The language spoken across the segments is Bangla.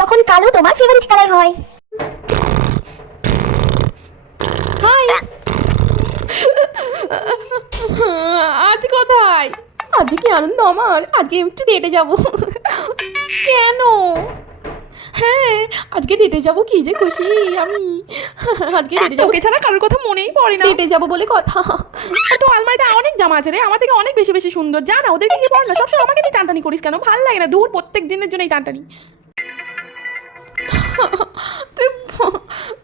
যখন কালো তোমার ফেভারিট কালার হয়। আজ কোথায়? আজকে কি আনন্দ আমার? আজকে একটু ডেটে যাব। কেন? হ্যাঁ আজকে ডেটে যাব কি যে খুশি আমি। আজকে ডেটে যাব। তোকে ছাড়া কারোর কথা মনেই পড়ে না। ডেটে যাব বলে কথা। তো আলমারিতে অনেক জামা আছে রে। আমার থেকে অনেক বেশি বেশি সুন্দর। জানা ওদেরকে কি পড় না সবসময় আমাকে নিয়ে টানটানি করিস কেন? ভালো লাগে না। দূর প্রত্যেক দিনের জন্য এই টানটানি। তুই উম, তুই বুঝিস না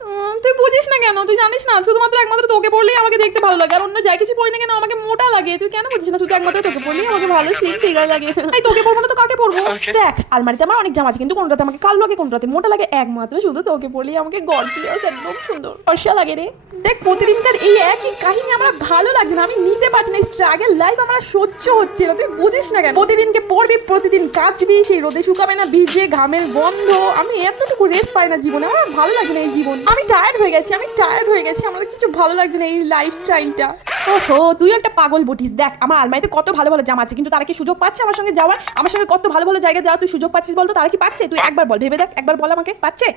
কেন? তুই জানিস না শুধুমাত্র একমাত্র তোকে পড়লেই আমাকে দেখতে ভালো লাগে। আর অন্য যাই কিছু পড়ি না কেন আমাকে মোটা লাগে। তুই কেন বুঝিস না শুধু একমাত্র তোকে পড়লেই আমাকে ভালো স্লিম ফিগার লাগে। এই তোকে পড়ব না তো কাকে পড়ব? দেখ আলমারিতে আমার অনেক জামা আছে কিন্তু কোনটাতে আমাকে কালো লাগে কোনটাতে মোটা লাগে একমাত্র শুধু তোকে পড়লেই আমাকে গর্জিয়াস একদম সুন্দর ফর্সা লাগে রে। দেখ প্রতিদিনকার এই একই কাহিনী আমার ভালো লাগছে না আমি নিতে পারছি না স্ট্রাগেল লাইফ আমার সহ্য হচ্ছে না তুই বুঝিস না কেন? প্রতিদিনকে পড়বি প্রতিদিন কাচবি সেই রোদে শুকাবে না ভিজে ঘামের গন্ধ আমি এতটুকু রেস্ট পাই না জীবনে আমার ভালো লাগে না এই জীবন। আমি টায়ার্ড হয়ে গেছি আমি টায়ার্ড হয়ে গেছি আমার কিছু ভালো লাগছে না এই লাইফস্টাইলটা ওহো তুই একটা পাগল বটিস দেখ আমার আলমারিতে কত ভালো ভালো জামা আছে কিন্তু তারা কি সুযোগ পাচ্ছে আমার সঙ্গে যাওয়ার? আমার সঙ্গে কত ভালো ভালো জায়গায় যাওয়া তুই সুযোগ পাচ্ছিস বলতো? তারা কি পাচ্ছে? তুই একবার বল ভেবে দেখ একবার বল আমাকে পাচ্ছে?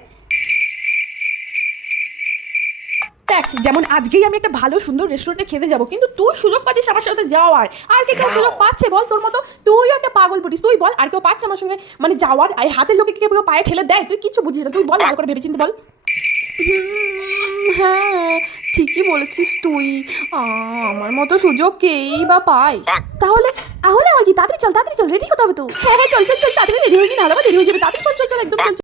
দেখ যেমন আজকেই আমি একটা ভালো সুন্দর রেস্টুরেন্টে খেতে যাব কিন্তু তুই সুযোগ পাচ্ছিস আমার সাথে যাওয়ার। আর কে কেউ সুযোগ পাচ্ছে বল তোর মতো? তুইও একটা পাগল পড়িস তুই বল আর কেউ পাচ্ছে আমার সঙ্গে মানে যাওয়ার হাতের লোকে কেউ পায়ে ঠেলে দেয়? তুই কিছু বুঝিস না তুই বল ভালো করে ভেবেচিন্তে বল। হ্যাঁ ঠিকই বলেছিস তুই। আমার মতো সুযোগ কেই বা পায়। তাহলে তাহলে আমার কি? তাড়াতাড়ি চল তাড়াতাড়ি চল রেডি হতে হবে তো। হ্যাঁ হ্যাঁ চল চল চল, তাড়াতাড়ি রেডি হয়ে নাহলে দেরি হয়ে যাবে। তাড়াতাড়ি চল চল চল, একদম চল।